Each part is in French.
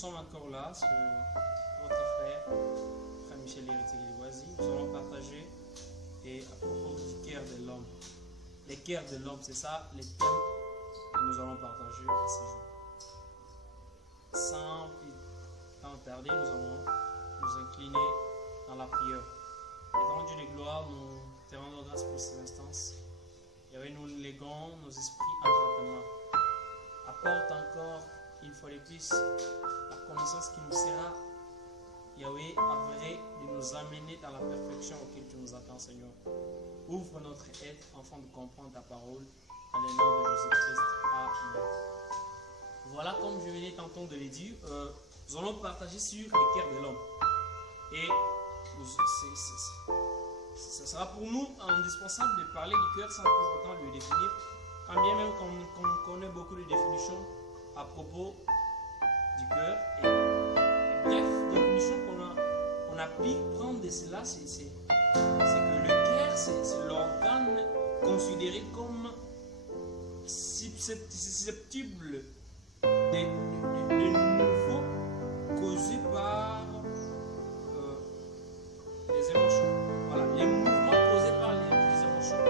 sommes encore là, c'est votre frère Michel Héritier Livoisi. Nous allons partager et à propos du cœur de l'homme. Les cœurs de l'homme, c'est ça les thèmes que nous allons partager ces jours. Sans plus temps tarder, nous allons nous incliner dans la prière. Étant Dieu de gloire, nous te rendons grâce pour ces instances. Et oui, nous léguons nos esprits entre ta main. Apporte encore une fois de plus la connaissance qui nous sera, Yahweh, avérée de nous amener dans la perfection auquel tu nous attends, Seigneur. Ouvre notre être afin de comprendre ta parole dans le nom de Jésus-Christ. Amen. Voilà, comme je venais tantôt de le dire, nous allons partager sur les cœurs de l'homme. Et ce sera pour nous indispensable de parler du cœur sans pour autant le définir, quand bien même qu'on connaît beaucoup de définitions à propos du cœur. Et bref, définition qu'on a pu prendre de cela, c'est que le cœur, c'est l'organe considéré comme susceptible de nouveaux causés par les émotions. Voilà, les mouvements causés par les émotions.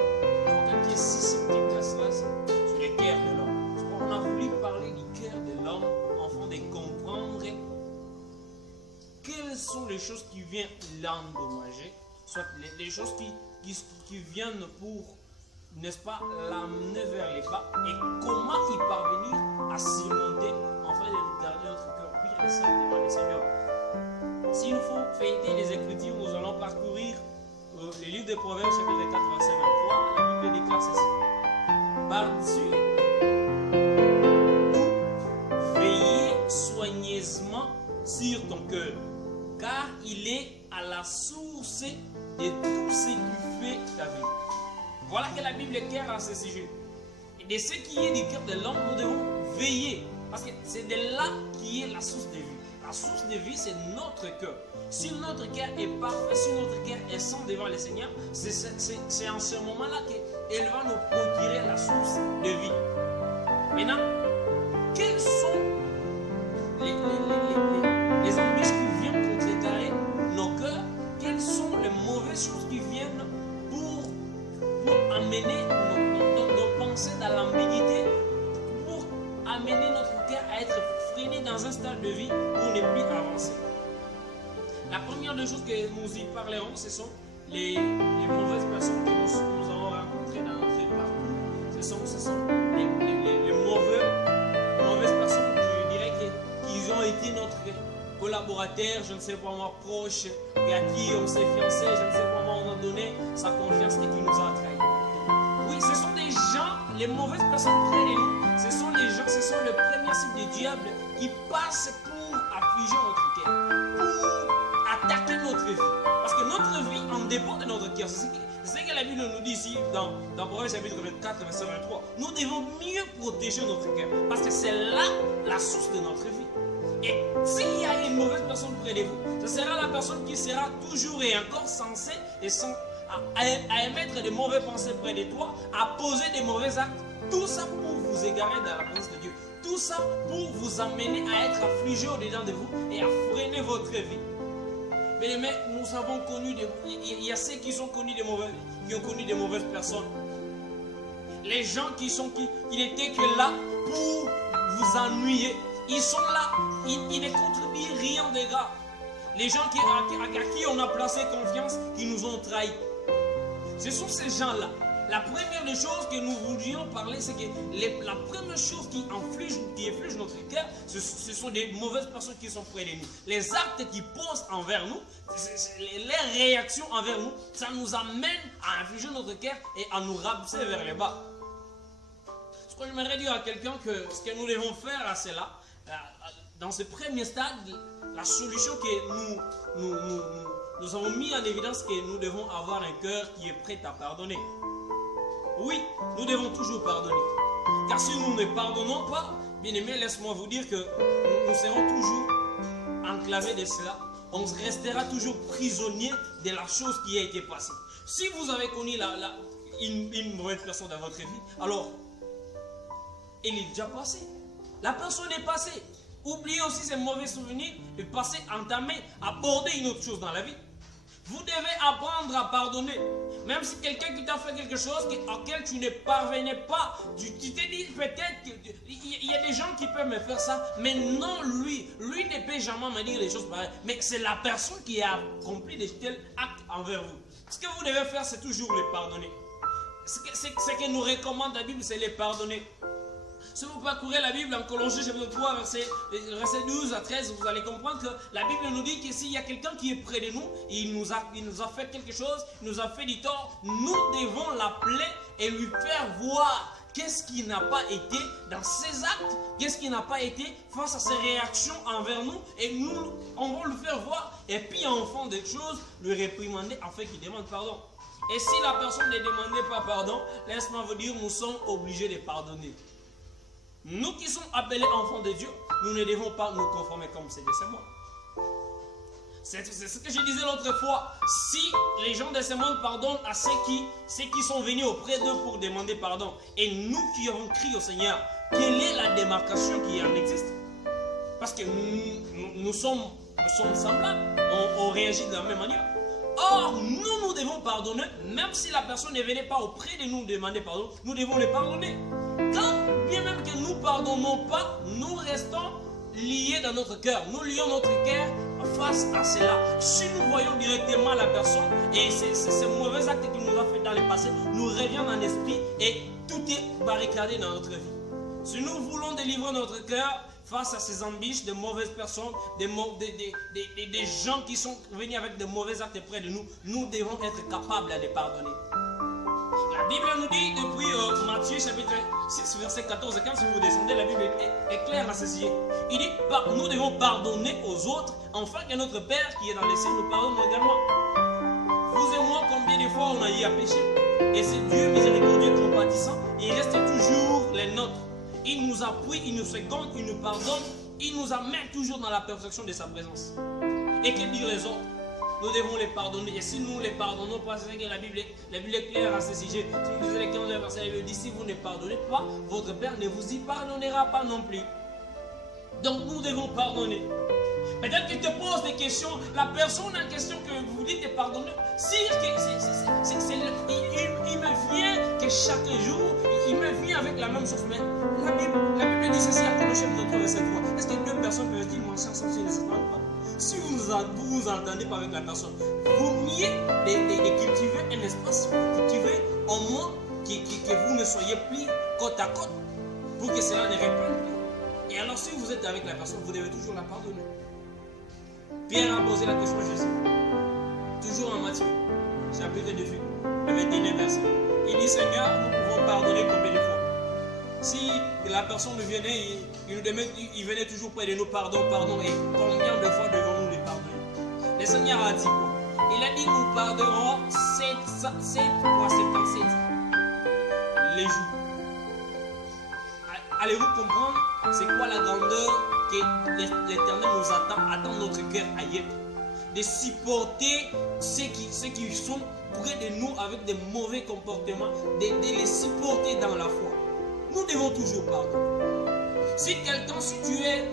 L'organe qui est susceptible à cela, c'est le cœur de l'homme. On a voulu parler du cœur de l'homme afin de comprendre quelles sont les choses qui viennent l'endommager, soit les choses qui viennent pour, n'est-ce pas, l'amener vers les bas, et comment y parvenir à surmonter afin de garder notre cœur pur et saint devant le Seigneur. S'il nous faut feuilleter les Écritures, nous allons parcourir le livre des Proverbes, chapitre 4, verset 23. La Bible déclare ceci: par-dessus tout, veillez soigneusement sur ton cœur, car il est à la source de tout ce qui fait ta vie. Voilà que la Bible est claire à ce sujet. Et de ce qui est du cœur de l'homme, nous devons veiller. Parce que c'est de là qui est la source de vie. La source de vie, c'est notre cœur. Si notre cœur est parfait, si notre cœur est saint devant le Seigneur, c'est en ce moment-là qu'elle va nous procurer la source de vie. Maintenant, quelles sont les embûches qui viennent contrecarrer nos cœurs? Quelles sont les mauvaises choses qui viennent pour amener nos pensées dans l'ambiguïté, pour amener notre cœur à être freiné dans un stade de vie pour ne plus avancer? La première des choses que nous y parlerons, ce sont les mauvaises personnes que nous avons rencontrées dans notre parcours. Ce sont les mauvaises personnes, je dirais, qui ont été notre collaborateur, je ne sais pas moi, proche, et à qui on s'est fiancé, je ne sais pas moi, on a donné sa confiance et qui nous a trahis. Oui, ce sont des gens, les mauvaises personnes près de nous, ce sont les gens, ce sont le premier cible du diable qui passent pour affliger notre cœur, pour attaquer notre vie. Parce que notre vie en dépend de notre cœur. C'est ce que la Bible nous dit ici dans Proverbes chapitre 24, verset 23. Nous devons mieux protéger notre cœur parce que c'est là la source de notre vie. Et s'il y a une mauvaise personne près de vous, ce sera la personne qui sera toujours et encore censée à émettre des mauvaises pensées près de toi, à poser des mauvais actes. Tout ça pour vous égarer dans la présence de Dieu. Tout ça pour vous amener à être affligé au-dedans de vous et à freiner votre vie. Mais nous avons connu il y a ceux qui ont connu des mauvaises personnes. Les gens qui n'étaient que là pour vous ennuyer. Ils sont là, ils ne contribuent rien de grave. Les gens à qui on a placé confiance, qui nous ont trahis. Ce sont ces gens-là. La première des choses que nous voudrions parler, c'est que la première chose qui inflige notre cœur, ce sont des mauvaises personnes qui sont près de nous. Les actes qu'ils posent envers nous, les réactions envers nous, ça nous amène à infliger notre cœur et à nous rabaisser vers le bas. Ce que j'aimerais dire à quelqu'un, que ce que nous devons faire à cela, dans ce premier stade, la solution que nous avons mis en évidence, que nous devons avoir un cœur qui est prêt à pardonner. Oui, nous devons toujours pardonner. Car si nous ne pardonnons pas, bien aimé, laisse-moi vous dire que nous serons toujours enclavés de cela. On restera toujours prisonnier de la chose qui a été passée. Si vous avez connu une mauvaise personne dans votre vie, alors elle est déjà passée. La personne est passée. oublier aussi ces mauvais souvenirs et passer, entamer, aborder une autre chose dans la vie. Vous devez apprendre à pardonner. Même si quelqu'un qui t'a fait quelque chose auquel tu ne parvenais pas, tu t'es dit peut-être qu'il y a des gens qui peuvent me faire ça, mais non lui ne peut jamais me dire des choses pareilles. Mais c'est la personne qui a accompli de tels actes envers vous. Ce que vous devez faire, c'est toujours les pardonner. Ce que nous recommande la Bible, c'est les pardonner. Si vous parcourez la Bible en Colossiens chapitre 3, verset 12 à 13, vous allez comprendre que la Bible nous dit que s'il y a quelqu'un qui est près de nous, il nous a fait quelque chose, il nous a fait du tort, nous devons l'appeler et lui faire voir qu'est-ce qui n'a pas été dans ses actes, qu'est-ce qui n'a pas été face à ses réactions envers nous, et nous, on va lui faire voir, et puis en fond des choses, lui réprimander afin qu'il demande pardon. Et si la personne ne demandait pas pardon, laisse-moi vous dire, nous sommes obligés de pardonner. Nous qui sommes appelés enfants de Dieu, nous ne devons pas nous conformer comme c'est de ces mondes. C'est ce que je disais l'autre fois. Si les gens de ce monde pardonnent à ceux qui sont venus auprès d'eux pour demander pardon, et nous qui avons crié au Seigneur, quelle est la démarcation qui en existe? Parce que nous sommes semblables, on réagit de la même manière. Or, nous devons pardonner, même si la personne ne venait pas auprès de nous demander pardon, nous devons les pardonner. Quand bien même que nous ne pardonnons pas, nous restons liés dans notre cœur. Nous lions notre cœur face à cela. Si nous voyons directement la personne et ces mauvais actes qu'il nous a fait dans le passé, nous reviennent en esprit et tout est barricadé dans notre vie. Si nous voulons délivrer notre cœur face à ces embûches de mauvaises personnes, des gens qui sont venus avec de mauvais actes près de nous, nous devons être capables de pardonner. La Bible nous dit depuis Matthieu chapitre 6 verset 14 et 15, si vous descendez, la Bible est claire à ce sujet. Il dit, nous devons pardonner aux autres, afin que notre Père qui est dans les cieux nous pardonne également. Vous et moi, combien de fois on a eu à pécher? Et c'est Dieu miséricordieux, compatissant, il reste toujours les nôtres. Il nous appuie, il nous seconde, il nous pardonne, il nous amène toujours dans la perfection de sa présence. Et que dire les autres? Nous devons les pardonner. Et si nous ne les pardonnons pas, c'est que la Bible est claire à ce sujet. Si vous lisez les 15 versets, la Bible dit, si vous ne pardonnez pas, votre Père ne vous y pardonnera pas non plus. Donc nous devons pardonner. Peut-être qu'il te pose des questions. La personne en question que vous dites de pardonner, il me vient que chaque jour, il me vient avec la même chose. Mais la Bible dit ceci à Colossiens 3, verset 3. Est-ce que deux personnes peuvent dire, moi, ça, c'est nécessairement pas? Si vous vous entendez pas avec la personne, vous mieux de cultiver un espace, cultiver au moins que vous ne soyez plus côte à côte pour que cela ne réprenne pas. Et alors, si vous êtes avec la personne, vous devez toujours la pardonner. Pierre a posé la question à Jésus, toujours en Matthieu, chapitre 2, avec 19 versets. Il dit, Seigneur, nous pouvons pardonner combien de fois? Si la personne nous venait, il venait toujours près de nous, pardon, et combien de fois devons-nous les pardonner? Le Seigneur a dit quoi? Il a dit, nous pardonnerons 7 fois 77 les jours. Allez-vous comprendre c'est quoi la grandeur que l'Éternel nous attend notre cœur ailleurs? De supporter ceux qui sont près de nous avec des mauvais comportements, de les supporter dans la foi. Nous devons toujours pardonner. Si tu es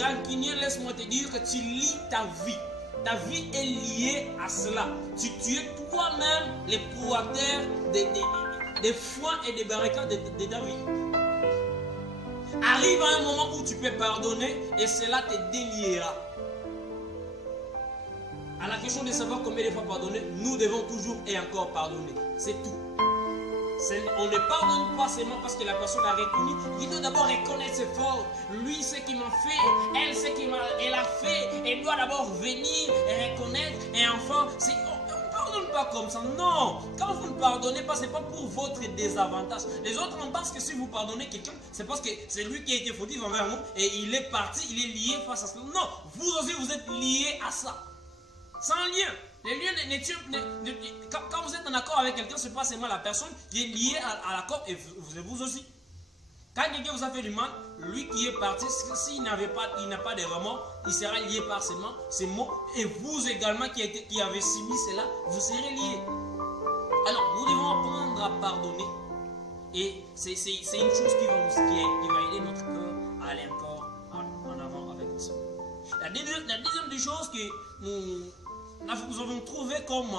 rancunier, laisse-moi te dire que tu lis ta vie. Ta vie est liée à cela. Tu es toi-même le proacteur des foins et des barricades de ta vie. Arrive à un moment où tu peux pardonner et cela te déliera. À la question de savoir combien de fois pardonner, nous devons toujours et encore pardonner. C'est tout. On ne pardonne pas seulement parce que la personne a reconnu. Il doit d'abord reconnaître ses fautes. Lui, ce qu'il m'a fait, elle, ce qu'elle a fait. Elle doit d'abord venir et reconnaître. Et enfin, on ne pardonne pas comme ça. Non. Quand vous ne pardonnez pas, ce n'est pas pour votre désavantage. Les autres, on pense que si vous pardonnez quelqu'un, c'est parce que c'est lui qui a été fautif envers nous. Et il est parti, il est lié face à cela. Non. Vous aussi, vous êtes liés à ça. Sans lien. Les liens quand vous êtes en accord avec quelqu'un, ce n'est pas seulement la personne qui est liée à l'accord et vous aussi. Quand quelqu'un vous a fait du mal, lui qui est parti, s'il n'a pas de remords, il sera lié par ces mots. Et vous également qui avez subi cela, vous serez liés. Alors, nous devons apprendre à pardonner. Et c'est une chose qui va aider notre cœur à aller encore en avant avec La deuxième des choses que nous avons trouvé comme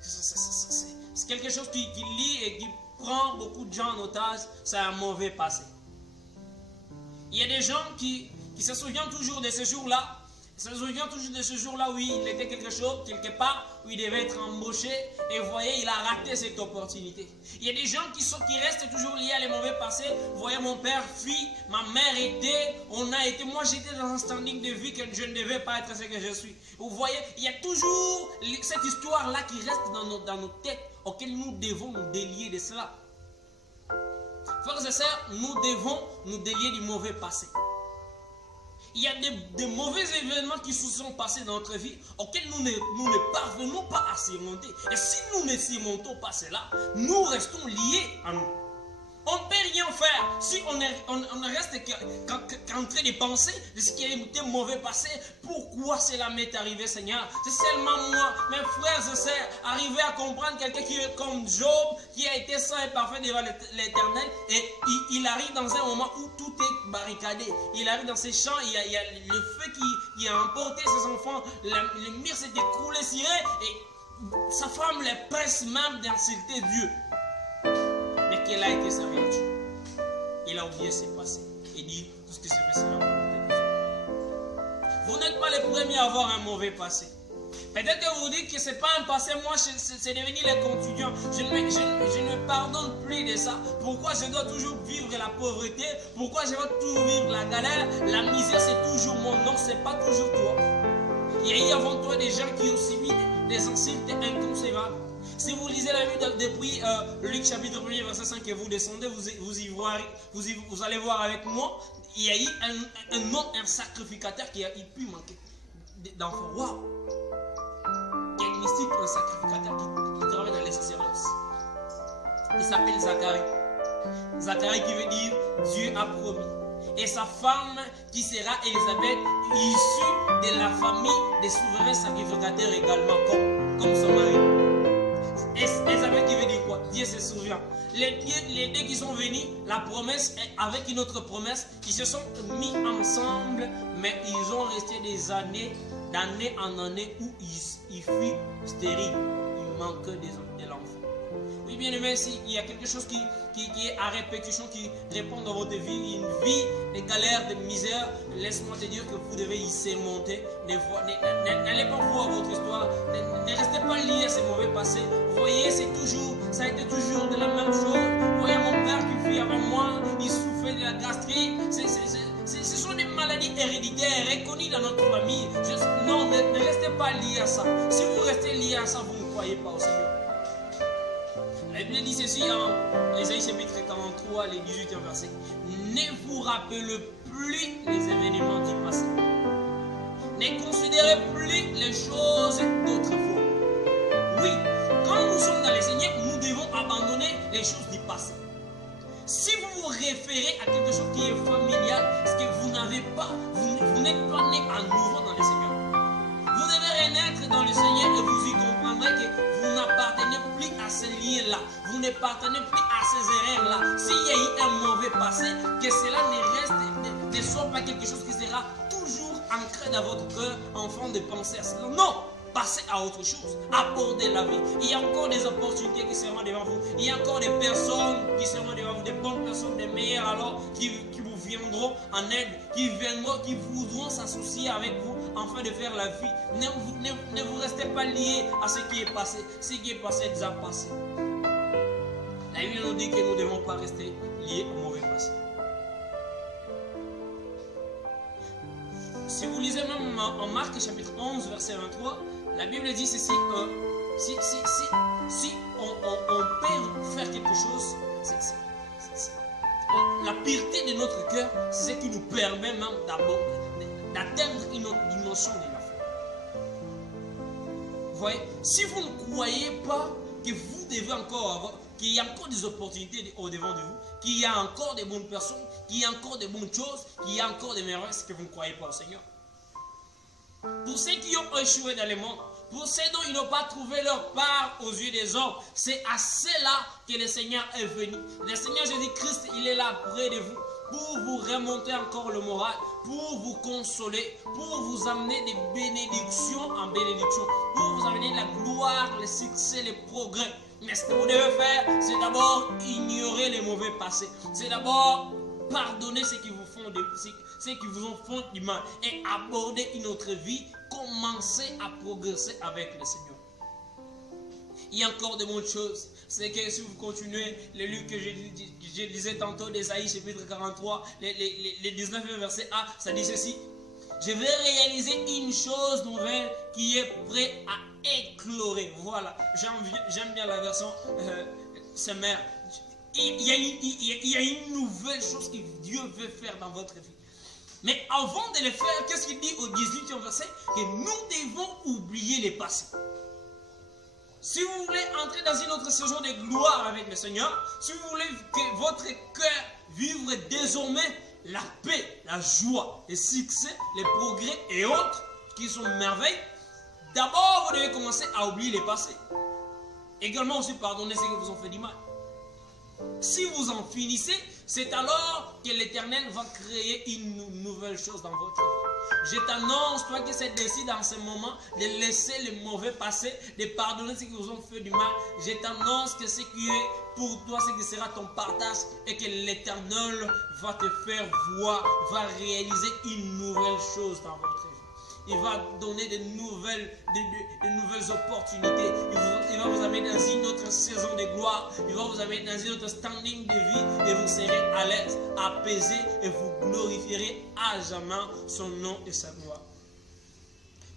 c'est quelque chose qui lie et qui prend beaucoup de gens en otage, c'est un mauvais passé. Il y a des gens qui se souviennent toujours de ce jour-là. Se souvient toujours de ce jour-là où il était quelque part, où il devait être embauché, et vous voyez, il a raté cette opportunité. Il y a des gens qui restent toujours liés à les mauvais passés. Vous voyez, mon père fut, ma mère était, moi j'étais dans un standing de vie que je ne devais pas être ce que je suis. Vous voyez, il y a toujours cette histoire-là qui reste dans nos têtes, auquel nous devons nous délier de cela. Frères et sœurs, nous devons nous délier du mauvais passé. Il y a des mauvais événements qui se sont passés dans notre vie auxquels nous ne parvenons pas à surmonter. Et si nous ne surmontons pas cela, nous restons liés à nous. On ne peut rien faire si on ne reste qu'en train de penser de ce qui a été mauvais passé. Pourquoi cela m'est arrivé, Seigneur? C'est seulement moi, mes frères et sœurs, arriver à comprendre quelqu'un qui est comme Job, qui a été saint et parfait devant l'Éternel, et il arrive dans un moment où tout est barricadé. Il arrive dans ses champs, il y a le feu qui a emporté ses enfants, le mur s'est écroulé sur eux, et sa femme les presse même d'insulter Dieu. Mais quelle a été sa réaction? Il a oublié ses passés et dit tout ce qui se fait c'est la volonté de Dieu. Vous n'êtes pas les premiers à avoir un mauvais passé. Peut-être que vous dites que ce n'est pas un passé, moi c'est devenu les continuants. Je ne pardonne plus de ça. Pourquoi je dois toujours vivre la pauvreté? Pourquoi je dois toujours vivre la galère? La misère c'est toujours mon nom, ce n'est pas toujours toi. Il y a eu avant toi des gens qui ont subi des insultes inconcevables. Si vous lisez la Bible depuis Luc chapitre 1 verset 5 et vous descendez, vous allez voir avec moi, il y a eu un sacrificateur qui a pu manquer d'enfants. Waouh! Quel mystique, un sacrificateur qui travaille dans les sacerdoces. Il s'appelle Zacharie. Zacharie qui veut dire Dieu a promis. Et sa femme qui sera Élisabeth, issue de la famille des souverains sacrificateurs également, comme son mari. Élisabeth qui veut dire quoi? Dieu se souvient. Les deux qui sont venus, la promesse avec une autre promesse, ils se sont mis ensemble, mais ils ont resté des années, d'année en année où il fut stérile. Il manquait de l'enfant. Oui, bien aimé, il y a quelque chose qui est à répétition, qui répond dans votre vie, une vie de galère, de misère, laisse-moi te dire que vous devez y surmonter. N'allez pas voir votre histoire, ne restez pas liés à ces mauvais passés. Vous voyez, ça a été toujours de la même chose. Vous voyez, mon père qui fut avant moi, il souffrait de la gastrite. Ce sont des maladies héréditaires reconnues dans notre famille. Non, ne restez pas liés à ça. Si vous restez liés à ça, vous ne croyez pas au Seigneur. La Bible dit ceci en Ésaïe chapitre 43, les 18e verset. Ne vous rappelez plus les événements du passé. Ne considérez plus les choses d'autrefois. Oui, quand nous sommes dans le Seigneur, nous devons abandonner les choses du passé. Si vous vous référez à quelque chose qui est familial, ce que vous n'avez pas, vous n'êtes pas né à nouveau dans le Seigneur. Vous devez renaître dans le Seigneur et vous y comprendrez que vous n'appartenez plus à ces liens-là. Vous n'appartenez plus à ces erreurs-là. S'il y a eu un mauvais passé, que cela ne soit pas quelque chose qui sera toujours ancré dans votre cœur, enfant de penser à cela. Non! Passez à autre chose, abordez la vie. Il y a encore des opportunités qui seront devant vous. Il y a encore des personnes qui seront devant vous, des bonnes personnes, des meilleures alors, qui vous viendront en aide, qui voudront s'associer avec vous afin de faire la vie. Ne vous restez pas liés à ce qui est passé. Ce qui est passé est déjà passé. La Bible nous dit que nous ne devons pas rester liés au mauvais passé. Si vous lisez même en Marc chapitre 11 verset 23, la Bible dit ceci, si on peut faire quelque chose, la pureté de notre cœur, c'est ce qui nous permet même d'atteindre une autre dimension de la foi. Vous voyez, si vous ne croyez pas que vous devez encore avoir, qu'il y a encore des opportunités au-devant de vous, qu'il y a encore des bonnes personnes, qu'il y a encore des bonnes choses, qu'il y a encore des merveilles, c'est que vous ne croyez pas au Seigneur. Pour ceux qui ont échoué dans le monde, pour ceux dont ils n'ont pas trouvé leur part aux yeux des hommes, c'est à cela que le Seigneur est venu. Le Seigneur Jésus-Christ, il est là près de vous pour vous remonter encore le moral, pour vous consoler, pour vous amener des bénédictions en bénédiction, pour vous amener la gloire, le succès, les progrès. Mais ce que vous devez faire, c'est d'abord ignorer les mauvais passés. C'est d'abord pardonner ceux qui vous font du mal et aborder une autre vie, commencer à progresser avec le Seigneur. Il y a encore de bonnes choses. C'est que si vous continuez les livres que je disais tantôt d'Ésaïe chapitre 43, les 19 versets A, ça dit ceci: je vais réaliser une chose nouvelle qui est prête à éclorer. Voilà, j'aime bien la version Semeur. Il y a une nouvelle chose que Dieu veut faire dans votre vie. Mais avant de le faire, qu'est-ce qu'il dit au 18e verset? Que nous devons oublier les passés. Si vous voulez entrer dans une autre saison de gloire avec le Seigneur, si vous voulez que votre cœur vive désormais la paix, la joie, le succès, les progrès et autres qui sont merveilles, d'abord vous devez commencer à oublier les passés. Également aussi pardonner ceux qui vous ont fait du mal. Si vous en finissez, c'est alors que l'Éternel va créer une nouvelle chose dans votre vie. Je t'annonce, toi qui essaies décidé en ce moment de laisser le mauvais passer, de pardonner ceux qui vous ont fait du mal, je t'annonce que ce qui est pour toi, ce qui sera ton partage, et que l'Éternel va te faire voir, va réaliser une nouvelle chose dans votre vie. Il va donner de nouvelles opportunités. Il va vous amener dans une autre saison de gloire. Il va vous amener dans une autre standing de vie. Et vous serez à l'aise, apaisé. Et vous glorifierez à jamais son nom et sa gloire.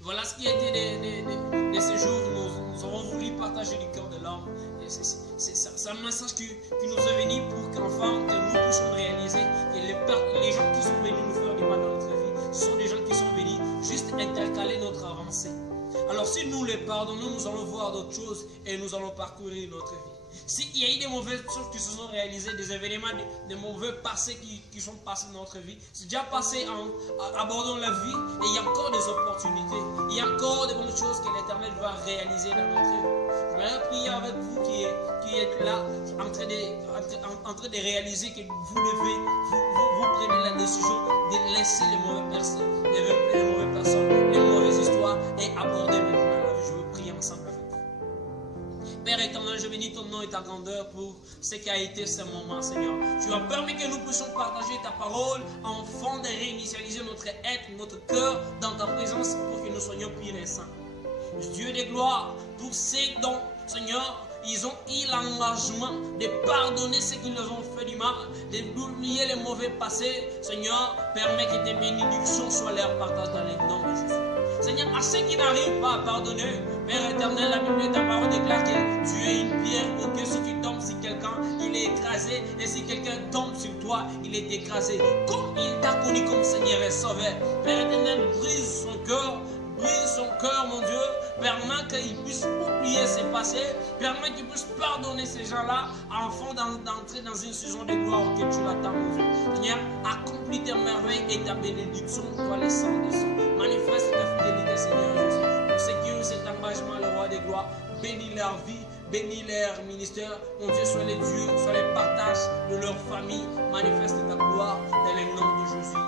Voilà ce qui a été de ce jour. Nous avons voulu partager du cœur de l'homme. C'est un message qui nous est venu pour qu'enfin que nous puissions réaliser que les gens qui sont venus nous faire du mal dans notre vie, ce sont des gens qui sont venus juste intercaler notre avancée. Alors si nous les pardonnons, nous allons voir d'autres choses et nous allons parcourir notre vie. S'il y a eu des mauvaises choses qui se sont réalisées, des événements, des mauvais passés qui sont passés dans notre vie, c'est déjà passé en abordant la vie et il y a encore des opportunités, il y a encore de bonnes choses que l'Éternel va réaliser dans notre vie. Je vais prier avec vous qui êtes là en train de réaliser que vous prenez la décision de laisser les mauvaises personnes, les mauvaises histoires et aborder maintenant la vie. Je veux prier ensemble avec vous. Père éternel, je bénis ton nom et ta grandeur pour ce qui a été ce moment, Seigneur. Tu as permis que nous puissions partager ta parole afin de réinitialiser notre être, notre cœur dans ta présence pour que nous soyons purs et saints. Dieu de gloire, pour ceux dont, Seigneur, ils ont eu l'engagement de pardonner ceux qui leur ont fait du mal, d'oublier les mauvais passés. Seigneur, permets que tes bénédictions soient leur partage dans le nom de Jésus. Seigneur, à ceux qui n'arrivent pas à pardonner, Père éternel, la Bible de ta parole déclare que tu es une pierre pour que si tu tombes sur quelqu'un, il est écrasé. Et si quelqu'un tombe sur toi, il est écrasé. Comme il t'a connu comme Seigneur et Sauveur, Père éternel, brise son cœur. Brise son cœur, mon Dieu. Permets qu'il puisse oublier ses passés. Permets qu'il puisse pardonner ces gens-là afin d'entrer dans une saison de gloire auquel tu l'attends, mon Dieu. Seigneur, accomplis tes merveilles et ta bénédiction, toi les saints des saints. Manifeste ta fidélité, Seigneur Jésus. Pour ceux qui ont cet engagement, le roi des gloires, bénis leur vie, bénis leur ministère. Mon Dieu, sois les dieux, sois les partages de leur famille. Manifeste ta gloire dans le nom de Jésus.